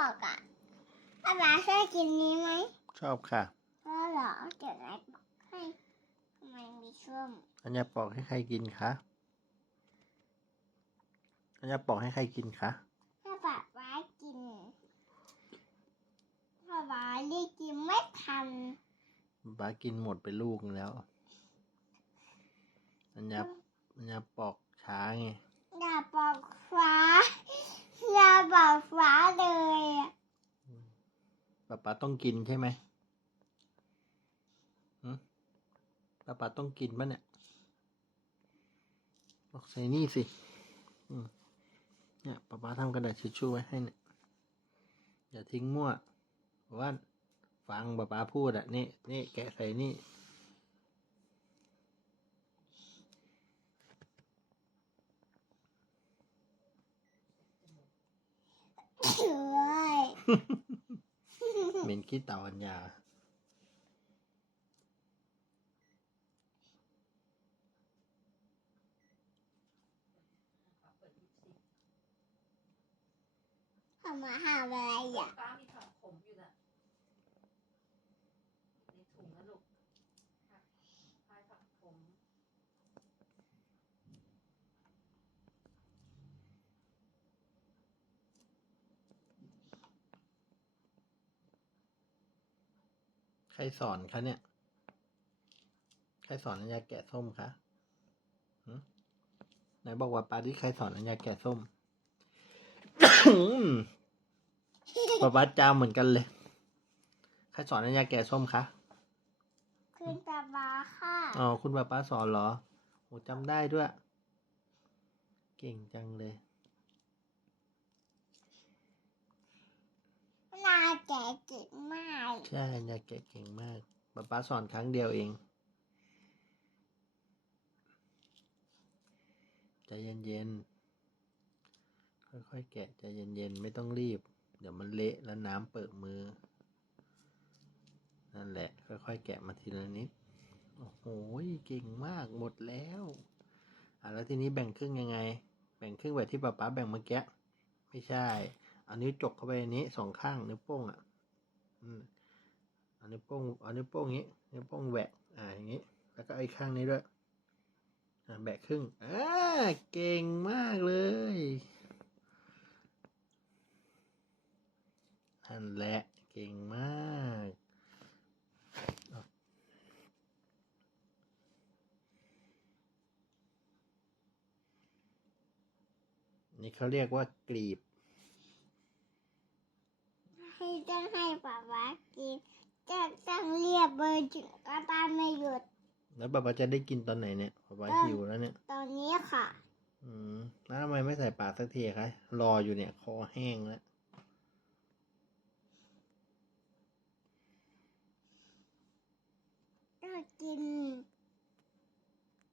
บอกอะป้าป๋าชอบกินนี้ไหมชอบค่ะก็เหรอเดี๋ยวไอ้บอกให้ทำไมมีส้มอัญญาปอกให้ใครกินคะอัญญาปอกให้ใครกินคะถ้าป้าป๋ากินถ้าป๋าเรียกกินไม่ทันป้ากินหมดไปลูกนึงแล้วอัญญาอัญญาปอกช้าไง อย่าบอกฟ้าอย่าบอกฟ้าเลยอะ ป้าป้าต้องกินใช่ไหมหืมป้าป้าต้องกินปะเนี่ย บอกใส่นี่สิอืมเนี่ยป้าป้าทำกระดาษชิชชู่ไว้ให้เนี่ย อย่าทิ้งมั่วว่าฟังป้าป้าพูดอะนี่นี่แกะใส่นี่ เอ้ย เหม็นขี้เต่าอัญญาทำมาหาอะไรอะ ป้ามีผักขมอยู่น่ะในถุงนะลูกผักพายผักขม ใค รสอนคะเนี่ย ใครสอนอัญญาแกะส้มคะหึไหนบอกว่าปาที่ใครสอนอัญญาแกะส้มป๊าป๊าจามเหมือนกันเลย ใครสอนอัญญาแกะส้มคะคุณตาบาค่ะ อ๋อ คุณป๊าป๊าสอนเหรอโหจำได้ด้วย เก่งจังเลยนาแก่เก่งมาก ใช่อัญญาแกะเก่งมากป๊าป๊าสอนครั้งเดียวเอง ใจเย็นๆ ค่อยๆ แกะใจเย็นๆ ไม่ต้องรีบ เดี๋ยวมันเละแล้วน้ำเปิดมือ นั่นแหละ ค่อยๆ แกะมาทีละนิด โอ้โห เก่งมากหมดแล้ว อะแล้วทีนี้แบ่งครึ่งยังไง แบ่งครึ่งแบบที่ป๊าป๊าแบ่งเมื่อกี้ ไม่ใช่ เอานิ้วจกเข้าไปนนี้สองข้างนิ้วโป้งอะ อืม นิ้วโป้งเอานิ้วโป้งนี้นิ้วโป้งแหวกอ่าอย่างนี้ แล้วก็ไอ้ข้างนี้ด้วยอะแบะครึ่งอ่าเก่งมากเลยนั่นแหละเก่งมากนี่เขาเรียกว่ากลีบ ให้ต้องให้ป๊าป๊ากิน จะต้องเรียบเบอร์ถึงก็ตามไม่หยุด แล้วป๊าป๊าจะได้กินตอนไหนเนี่ยป๊าป๊าหิวแล้วเนี่ย ตอนนี้ค่ะ อืมแล้วทำไมไม่ใส่ปากสักทีคะรออยู่เนี่ยคอแห้งแล้วต้องกิน